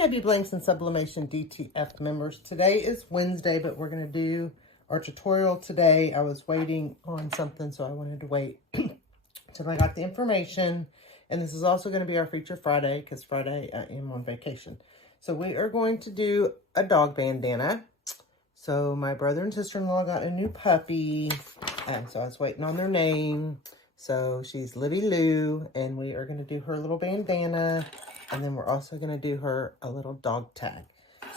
PNW Blanks and Sublimation DTF members. Today is Wednesday, but we're going to do our tutorial today. I was waiting on something, so I wanted to wait till I got the information. And this is also going to be our feature Friday, because Friday I am on vacation. So we are going to do a dog bandana. So my brother and sister-in-law got a new puppy, and so I was waiting on their name. So she's Livy Lou, and we are going to do her little bandana. And then we're also going to do her a little dog tag.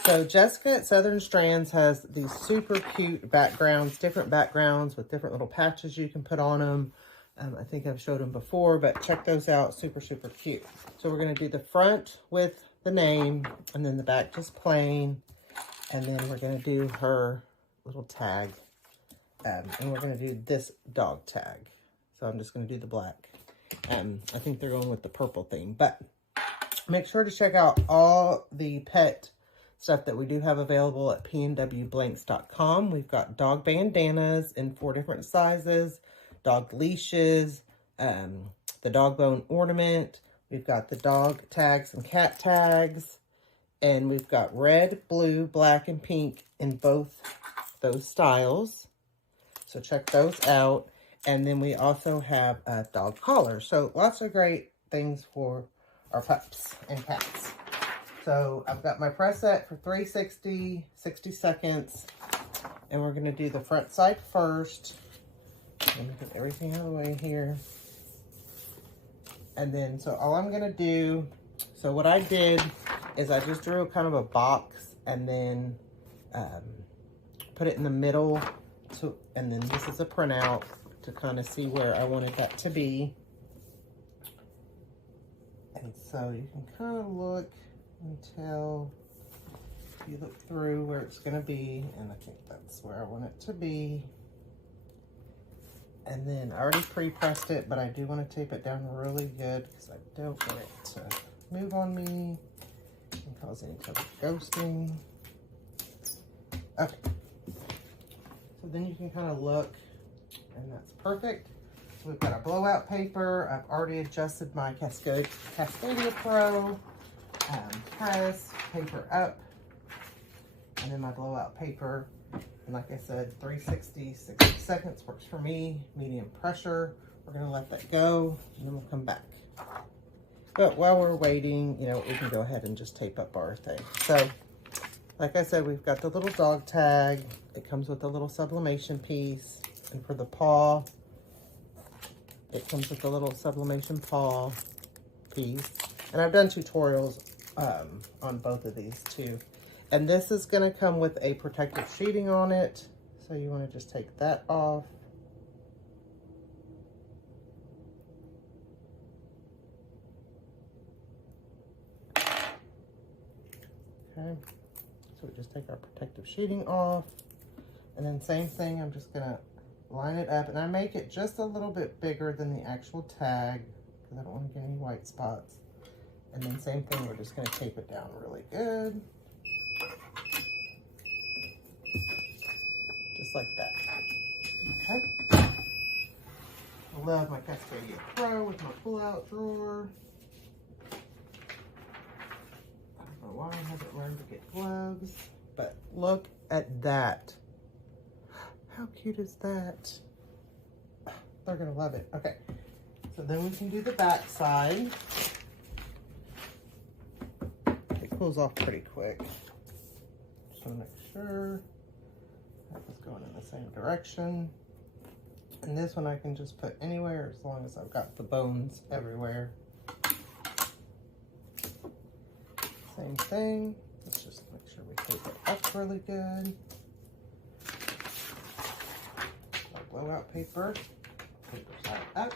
So Jessica at Southern Strands has these super cute backgrounds, different backgrounds with different little patches you can put on them. I think I've showed them before, but check those out. Super, super cute. So we're going to do the front with the name, and then the back just plain. And then we're going to do her little tag. And we're going to do this dog tag. So I'm just going to do the black. I think they're going with the purple theme, but make sure to check out all the pet stuff that we do have available at pnwblanks.com. We've got dog bandanas in 4 different sizes, dog leashes, the dog bone ornament. We've got the dog tags and cat tags. And we've got red, blue, black, and pink in both those styles. So check those out. And then we also have a dog collar. So lots of great things for our pups and cats. So I've got my press set for 360, 60 seconds. And we're going to do the front side first. Let me get everything out of the way here. And then, so all I'm going to do, so what I did is I just drew kind of a box and then put it in the middle. And then this is a printout to kind of see where I wanted that to be. And so you can kind of look until you look through where it's going to be. And I think that's where I want it to be. And then I already pre-pressed it, but I do want to tape it down really good because I don't want it to move on me and cause any type of ghosting. Okay. So then you can kind of look, and that's perfect. So we've got our blowout paper. I've already adjusted my Cascadia Pro press, paper up, and then my blowout paper. And like I said, 360, 60 seconds works for me. Medium pressure. We're going to let that go, and then we'll come back. But while we're waiting, you know, we can go ahead and just tape up our thing. So, like I said, we've got the little dog tag. It comes with a little sublimation piece. And for the paw, it comes with a little sublimation paw piece. And I've done tutorials on both of these too. And this is going to come with a protective sheeting on it. So you want to just take that off. Okay. So we just take our protective sheeting off. And then same thing, I'm just going to line it up. And I make it just a little bit bigger than the actual tag because I don't want to get any white spots. And then same thing, we're just going to tape it down really good. Just like that. Okay. I love my Cascadia Pro with my pull-out drawer. I don't know why I haven't learned to get gloves, but look at that. How cute is that? They're gonna love it. Okay, so then we can do the back side. It cools off pretty quick. Just wanna make sure that was going in the same direction. And this one I can just put anywhere as long as I've got the bones everywhere. Same thing. Let's just make sure we tape it up really good. Our blowout paper. Paper side up.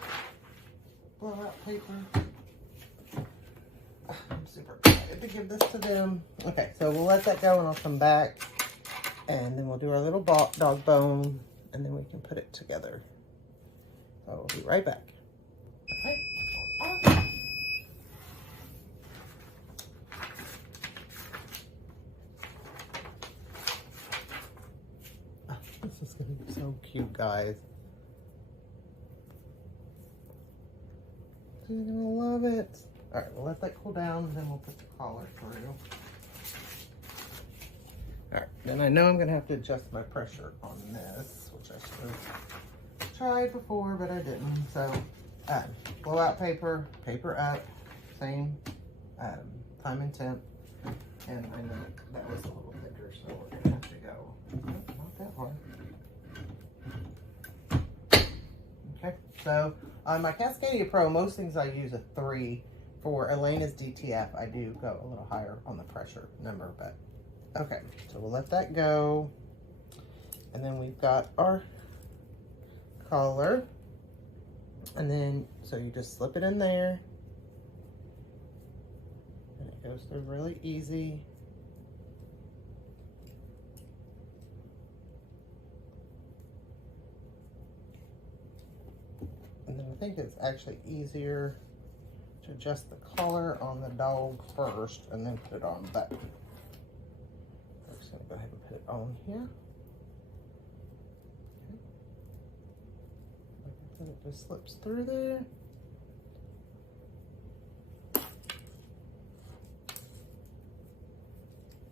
Blowout paper. I'm super excited to give this to them. Okay, so we'll let that go and I'll come back. And then we'll do our little dog bone, and then we can put it together. So we'll be right back. Okay. Oh, this is going to be so cute, guys. You're going to love it. All right, we'll let that cool down, and then we'll put the collar through. All right, then I know I'm gonna have to adjust my pressure on this, which I should have tried before, but I didn't. So, blowout paper, paper up, same time and temp. And I know that was a little thicker, so we're gonna have to go, not that hard. Okay, so on my Cascadia Pro, most things I use a 3. For Elena's DTF, I do go a little higher on the pressure number, but okay, so we'll let that go. And then we've got our collar. And then, so you just slip it in there. And it goes through really easy. And then I think it's actually easier to adjust the collar on the dog first and then put it on, but I'm just gonna go ahead and put it on here. Okay. Like I said, it just slips through there.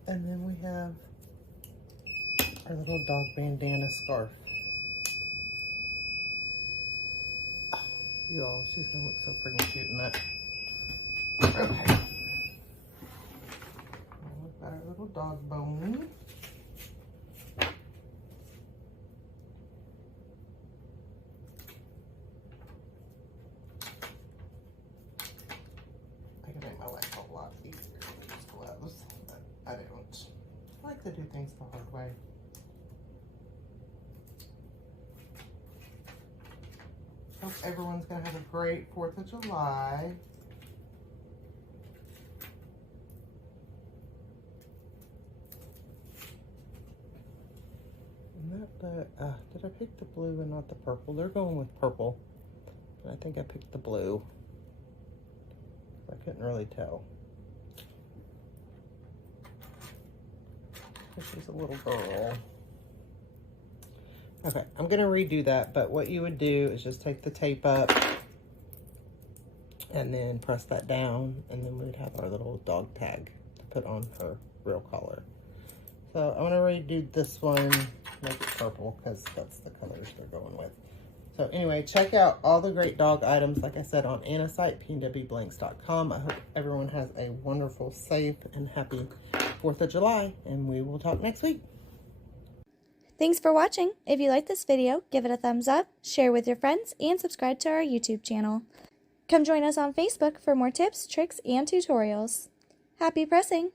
And then we have our little dog bandana scarf. Oh, y'all, she's gonna look so freaking cute in that. Okay. We've got our little dog bone. I can make my life a lot easier with these gloves, but I don't. I like to do things the hard way. Hope everyone's gonna have a great 4th of July. Did I pick the blue and not the purple? They're going with purple, but I think I picked the blue. I couldn't really tell. She's a little girl. Okay, I'm gonna redo that, but what you would do is just take the tape up and then press that down, and then we would have our little dog tag to put on her real collar. So I'm gonna redo this one, make it purple, because that's the colors they're going with. So anyway, check out all the great dog items, like I said, on Anna's site, pnwblanks.com. I hope everyone has a wonderful, safe, and happy 4th of July, and we will talk next week. Thanks for watching. If you liked this video, give it a thumbs up, share with your friends, and subscribe to our YouTube channel. Come join us on Facebook for more tips, tricks, and tutorials. Happy pressing!